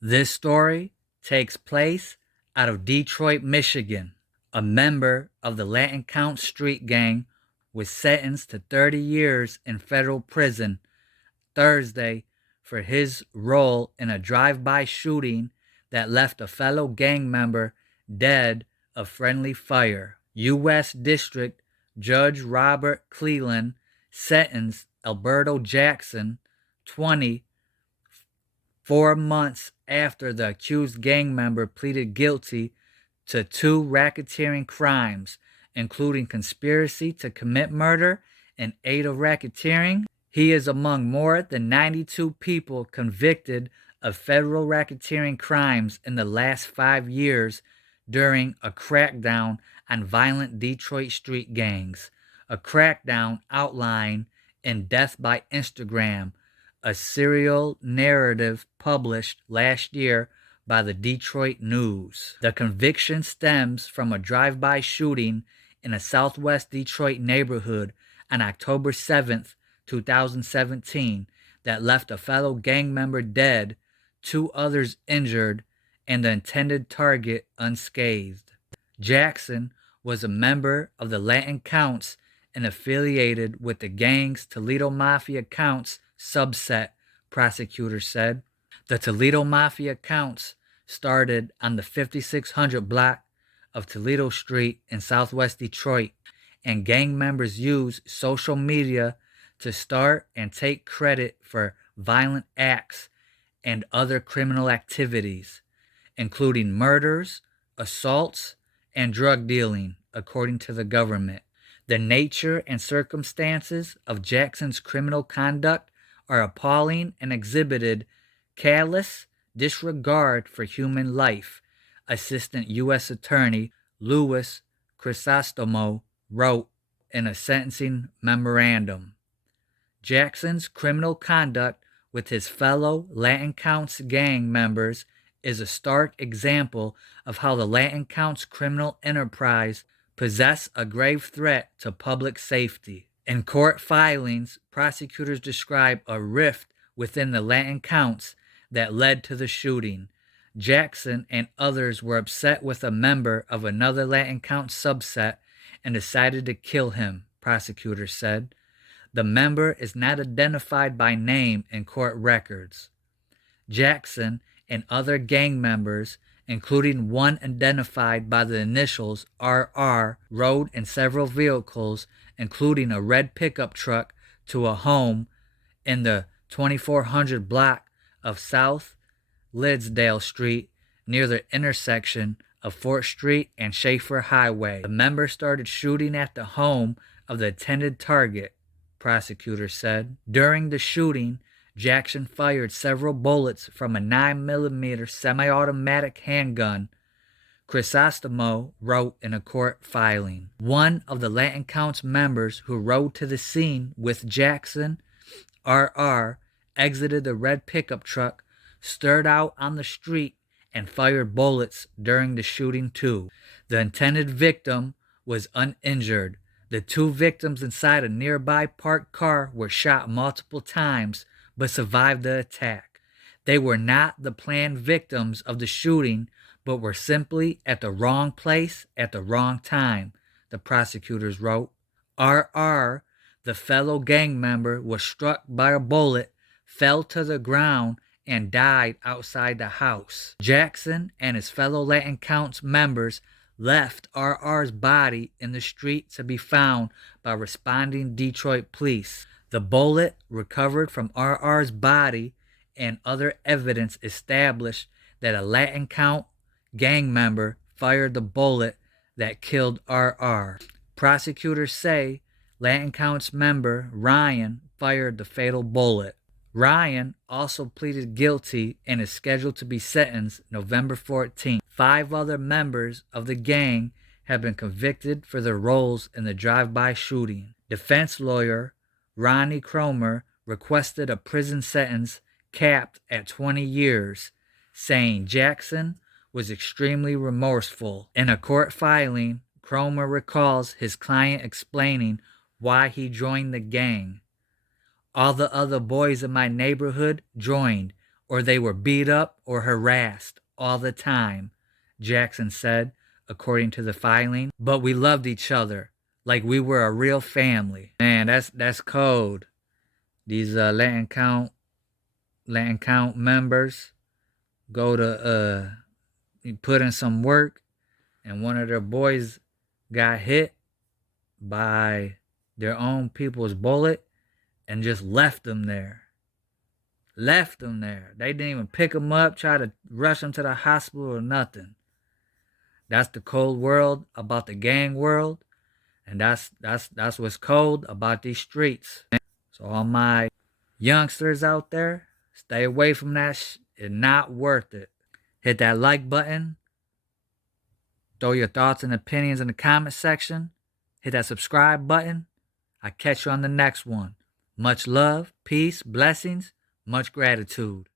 This story takes place out of Detroit, Michigan. A member of the Latincounts street gang was sentenced to 30 years in federal prison Thursday for his role in a drive-by shooting that left a fellow gang member dead of friendly fire. U.S. District Judge Robert Cleland sentenced Alberto Jackson, 20, 4 months after the accused gang member pleaded guilty to 2 racketeering crimes, including conspiracy to commit murder and aid of racketeering. He is among more than 92 people convicted of federal racketeering crimes in the last 5 years during a crackdown on violent Detroit street gangs. A crackdown outlined in Death by Instagram, a serial narrative published last year by the Detroit News. The conviction stems from a drive-by shooting in a southwest Detroit neighborhood on October 7th, 2017, that left a fellow gang member dead, 2 others injured, and the intended target unscathed. Jackson was a member of the latincounts and affiliated with the gang's Toledo Mafia counts subset, prosecutors said. The Toledo Mafia counts started on the 5600 block of Toledo Street in southwest Detroit, and gang members use social media to start and take credit for violent acts and other criminal activities, including murders, assaults, and drug dealing, according to the government. The nature and circumstances of Jackson's criminal conduct are appalling and exhibited callous disregard for human life, Assistant U.S. Attorney Louis Crisostomo wrote in a sentencing memorandum. Jackson's criminal conduct with his fellow Latincounts gang members is a stark example of how the Latincounts criminal enterprise possess a grave threat to public safety. In court filings, prosecutors describe a rift within the Latincounts that led to the shooting. Jackson and others were upset with a member of another Latincount subset and decided to kill him, prosecutors said. The member is not identified by name in court records. Jackson and other gang members, including one identified by the initials RR, rode in several vehicles, including a red pickup truck, to a home in the 2400 block of South Lidsdale Street near the intersection of 4th Street and Schaefer Highway. The members started shooting at the home of the intended target, prosecutors said. During the shooting, Jackson fired several bullets from a 9mm semi-automatic handgun, Crisostomo wrote in a court filing. One of the Latincounts members who rode to the scene with Jackson, RR, exited the red pickup truck, stirred out on the street, and fired bullets during the shooting too. The intended victim was uninjured. The 2 victims inside a nearby parked car were shot multiple times but survived the attack. They were not the planned victims of the shooting, but were simply at the wrong place at the wrong time, the prosecutors wrote. RR, the fellow gang member, was struck by a bullet, fell to the ground, and died outside the house. Jackson and his fellow Latincounts members left RR's body in the street to be found by responding Detroit police. The bullet recovered from RR's body and other evidence established that a Latincount gang member fired the bullet that killed RR. Prosecutors say Latincounts member Ryan fired the fatal bullet. Ryan also pleaded guilty and is scheduled to be sentenced November 14th. 5 other members of the gang have been convicted for their roles in the drive-by shooting. Defense lawyer Ronnie Cromer requested a prison sentence capped at 20 years, saying Jackson was extremely remorseful. In a court filing, Cromer recalls his client explaining why he joined the gang. All the other boys in my neighborhood joined. or they were beat up or harassed all the time, Jackson said, according to the filing. But we loved each other like we were a real family. Man, that's cold. These Latin count members go to put in some work, and one of their boys got hit by their own people's bullet and just left them there. Left them there. They didn't even pick them up, try to rush them to the hospital or nothing. That's the cold world about the gang world, and that's what's cold about these streets. So all my youngsters out there, stay away from that. It's not worth it. Hit that like button. Throw your thoughts and opinions in the comment section. Hit that subscribe button. I'll catch you on the next one. Much love, peace, blessings, much gratitude.